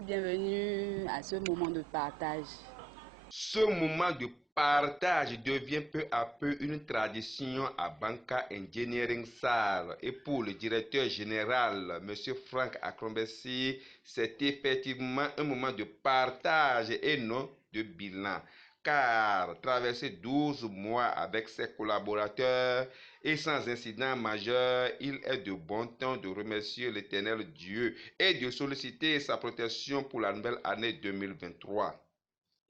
et bienvenue à ce moment de partage. Ce moment de partage devient peu à peu une tradition à Banca Engineering SAR et pour le directeur général, M. Franck Akrombesi, c'est effectivement un moment de partage et non de bilan. Car traverser 12 mois avec ses collaborateurs et sans incident majeur, il est de bon ton de remercier l'Éternel Dieu et de solliciter sa protection pour la nouvelle année 2023.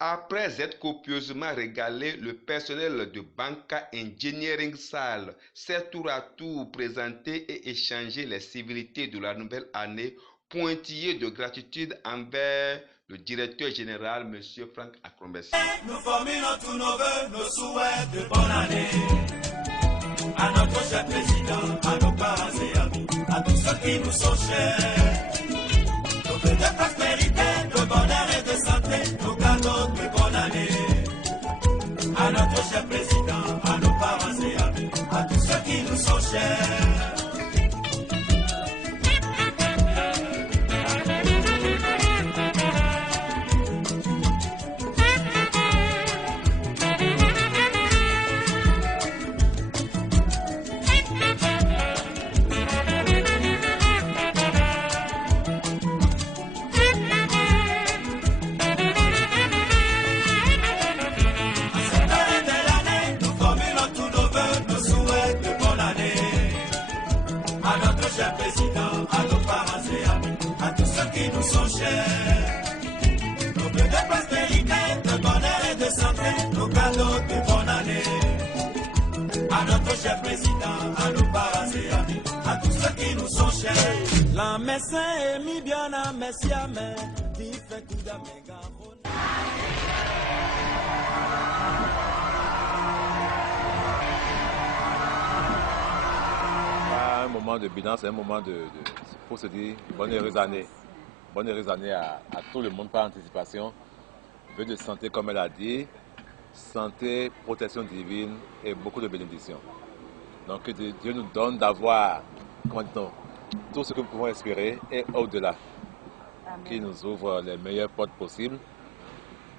Après être copieusement régalé, le personnel de Banca Engineering SAR s'est tour à tour présenté et échangé les civilités de la nouvelle année, pointillé de gratitude envers le directeur général, M. Franck Akrombesi. Nous formulons tous nos vœux, nos souhaits de bonne année à notre cher président, à nos parents et amis, à tous ceux qui nous sont chers. Nos vœux de prospérité, de bonheur et de santé, nos cadeaux de bonne année à notre cher président, à nos parents et amis, à tous ceux qui nous sont chers. Président, à nos parents et amis, à tous ceux qui nous sont chers. Nos vœux de prospérité, de bonheur et de santé, nos cadeaux de bonne année. À notre cher président, à nos parents et amis, à tous ceux qui nous sont chers. La messin est mi bien à messia, mais qui fait tout d'un mégaphone. Un moment de bilan, c'est un moment pour se dire bonne heureuse année. Bonne heureuse année à tout le monde par anticipation. Vœux de santé comme elle a dit, santé, protection divine et beaucoup de bénédictions. Donc que Dieu nous donne d'avoir, tout ce que nous pouvons espérer et au-delà. Qu'il nous ouvre les meilleures portes possibles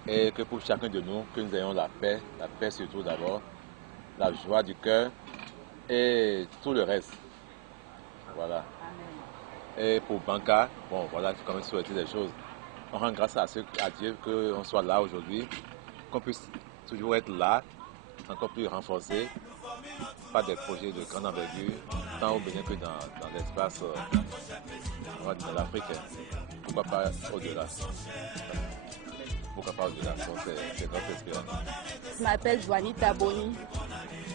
et que pour chacun de nous, que nous ayons la paix surtout d'abord, la joie du cœur et tout le reste. Voilà. Amen. Et pour Banca, bon voilà, il faut quand même souhaiter des choses. On rend grâce à Dieu qu'on soit là aujourd'hui, qu'on puisse toujours être là, encore plus renforcé par des projets de grande envergure, tant au Bénin que dans l'espace de l'Afrique. Pourquoi pas au-delà? Pourquoi pas au-delà? C'est notre espérance. Je m'appelle Joanita Boni.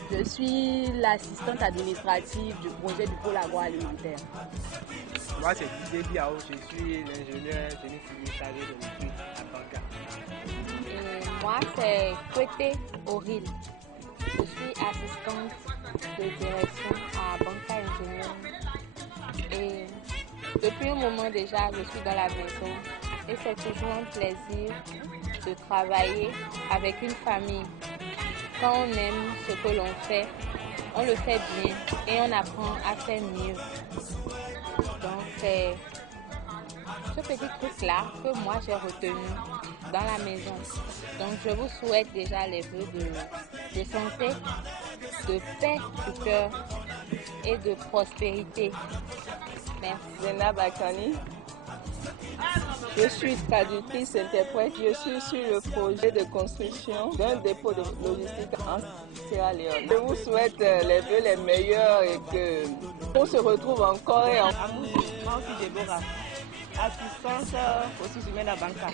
Je suis l'assistante administrative du projet du pôle agroalimentaire. Moi, c'est Didier Biao. Je suis l'ingénieur génie civil chargé de l'étude à Banca. Moi, c'est Kwete Oril. Je suis assistante de direction à Banca Engineering. Et depuis un moment déjà, je suis dans la maison. Et c'est toujours un plaisir de travailler avec une famille. Quand on aime ce que l'on fait, on le fait bien et on apprend à faire mieux. Donc c'est ce petit truc-là que moi j'ai retenu dans la maison. Donc je vous souhaite déjà les vœux de santé, de paix du cœur et de prospérité. Merci. Zena Bakani. Je suis traductrice interprète. Je suis sur le projet de construction d'un dépôt de logistique en Sierra Leone. Je vous souhaite les vœux les meilleurs et qu'on se retrouve encore. Moi aussi, Déborah, assistante ressources humaines à Banca.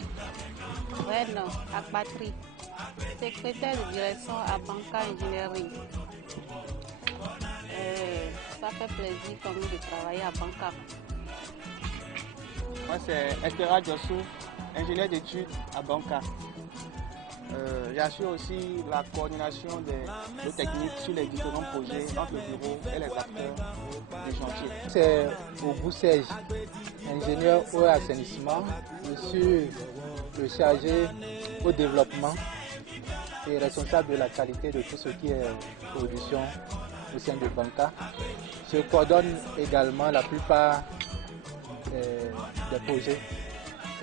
Reine Akbatri, secrétaire de direction à Banca Engineering. Ça fait plaisir pour nous de travailler à Banca. Moi, c'est Estera Diossou, ingénieur d'études à Banca. J'assure aussi la coordination des techniques sur les différents projets entre le bureau et les acteurs du chantier. C'est Ogou Serge, ingénieur eau et assainissement. Je suis le chargé au développement et responsable de la qualité de tout ce qui est production au sein de Banca. Je coordonne également la plupart des projets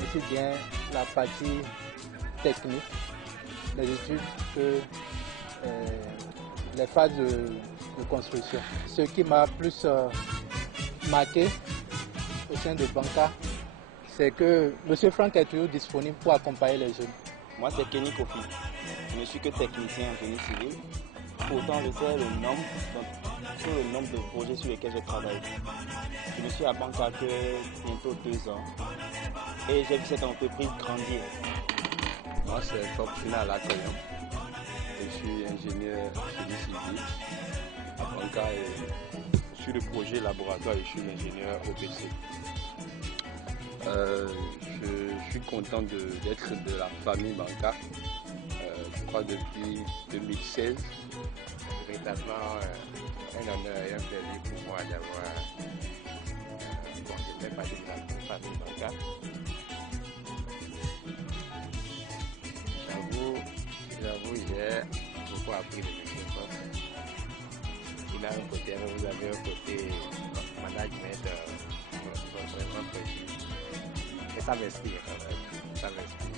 aussi bien la partie technique des études que les phases de construction. Ce qui m'a plus marqué au sein de Banca, c'est que M. Franck est toujours disponible pour accompagner les jeunes. Moi, c'est Kenny Kofi. Je ne suis que technicien en génie civil. Pourtant, je sais le nombre de projets sur lesquels je travaille. Je ne suis à Banca que bientôt 2 ans. Et j'ai vu cette entreprise grandir. Moi, c'est Fortuna Lacroyan. Je suis ingénieur génie civil à Banca et sur le projet laboratoire, je suis l'ingénieur OPC. Je suis content d'être de la famille Banca, je crois depuis 2016. Véritablement un honneur et un plaisir pour moi d'avoir fait partie de la famille Banca. J'avoue, j'ai beaucoup appris de M. Franck. Il a un côté, vous avez un côté management vraiment précis. Et ça m'inspire quand même, ça m'inspire.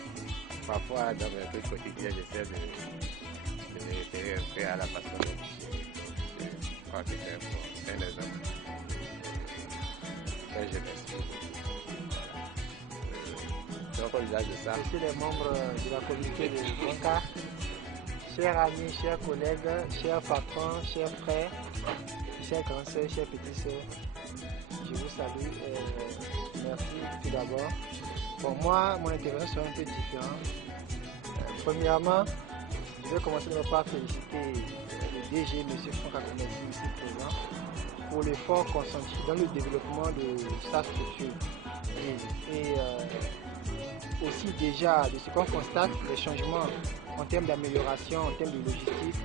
Parfois, dans mes trucs quotidiens, j'essaie de me référer un peu à la façon de je crois que c'est un exemple. Et je m'inspire. Donc, au visage de ça. Je suis les membres de la communauté de Banca. Chers amis, chers collègues, chers patrons, chers frères, chers grands sœurs, chers petits sœurs, je vous salue et merci tout d'abord. Pour moi, mon intervention sera un peu différente. Premièrement, je vais commencer par féliciter le DG, M. Franck Acrombessi, ici présent, pour l'effort consenti dans le développement de sa structure. Et aussi déjà de ce qu'on constate, les changements en termes d'amélioration, en termes de logistique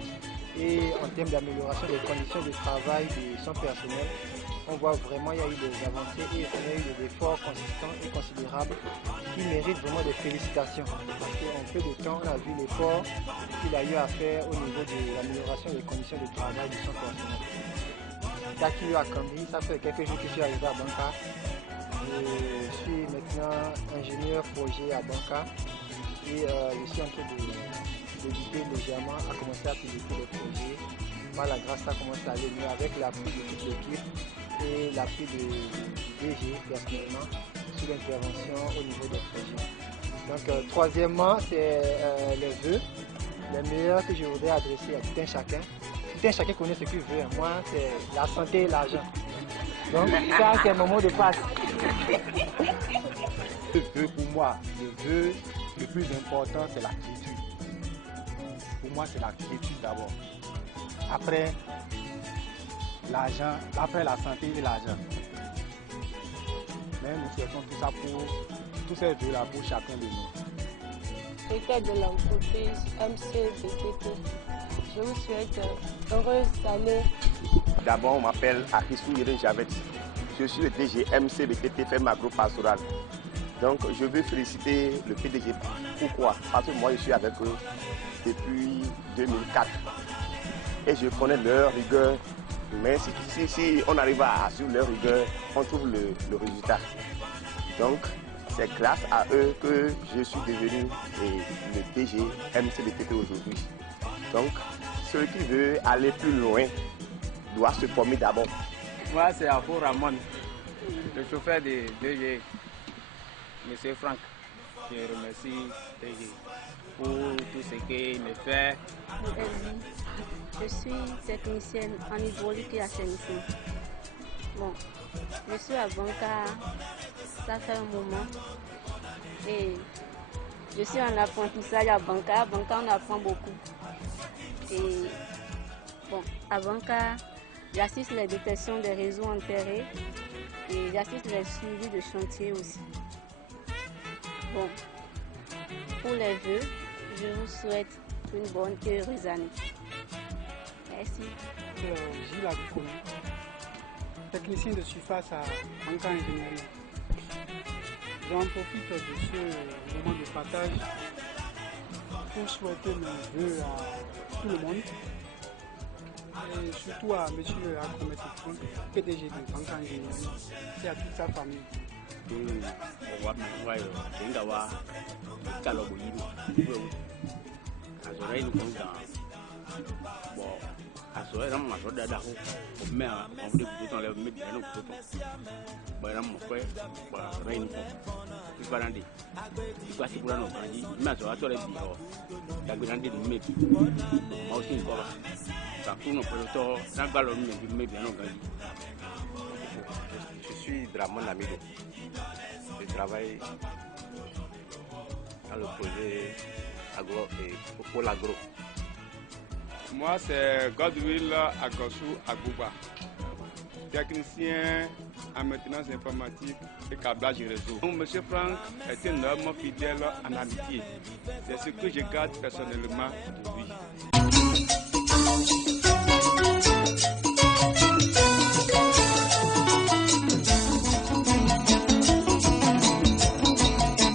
et en termes d'amélioration des conditions de travail de son personnel. On voit vraiment qu'il y a eu des avancées et il y a eu des efforts consistants et considérables qui méritent vraiment des félicitations. Parce qu'en peu de temps, on a vu l'effort qu'il a eu à faire au niveau de l'amélioration des conditions de travail de son personnel. Takiyo Akambi, ça fait quelques jours que je suis arrivé à Banca. Je suis maintenant ingénieur projet à Banca et je suis en train de débuter légèrement à commencer à piloter le projet. Par la grâce, ça commence à aller mieux avec l'appui de toute l'équipe et l'appui du DG personnellement sur l'intervention au niveau des projets. Donc troisièmement, c'est les vœux, les meilleurs que je voudrais adresser à tout un chacun. Tout un chacun connaît ce qu'il veut. Moi, c'est la santé et l'argent. Donc ça, c'est mon mot de passe. Le vœu pour moi, le vœu le plus important, c'est la quiétude. Pour moi, c'est la quiétude d'abord. Après l'argent, après la santé et l'argent. Mais nous souhaitons tout ça pour tous ces vœux-là pour chacun de nous. C'était de l'entreprise MCBTT. Je vous souhaite heureuse année. D'abord, on m'appelle Akissou Yeren Javet. Je suis le DG MCBTT Ferme Agro-Pastoral. Donc, je veux féliciter le PDG. Pourquoi? Parce que moi, je suis avec eux depuis 2004. Et je connais leur rigueur. Mais si on arrive à suivre leur rigueur, on trouve le résultat. Donc, c'est grâce à eux que je suis devenu le DG MCBTT aujourd'hui. Donc, celui qui veut aller plus loin doit se former d'abord. Moi, c'est Afo Ramon, le chauffeur de DG, M. Franck. Je remercie DG pour tout ce qu'il me fait. Je suis technicienne en hydraulique et assainissement. Bon, je suis à Banca, ça fait un moment. Et je suis en apprentissage à Banca. À Banca, on apprend beaucoup. Et bon, à Banca, j'assiste les détections des réseaux enterrés et j'assiste les suivis de chantier aussi. Bon, pour les vœux, je vous souhaite une bonne et heureuse année. Merci. Gilles Agoukoni, technicien de surface à Banca Ingénierie. J'en profite de ce moment de partage pour souhaiter mes vœux à tout le monde. et surtout à M. Akromesi Franck, PDG de Banca Engineering, et à toute sa famille. Je suis Dramon Amido. Je travaille dans le projet agro et pôle agro. Moi, c'est Godwill Agosu Agouba, technicien en maintenance informatique et câblage réseau. Donc, M. Franck est un homme fidèle en amitié. C'est ce que je garde personnellement de lui.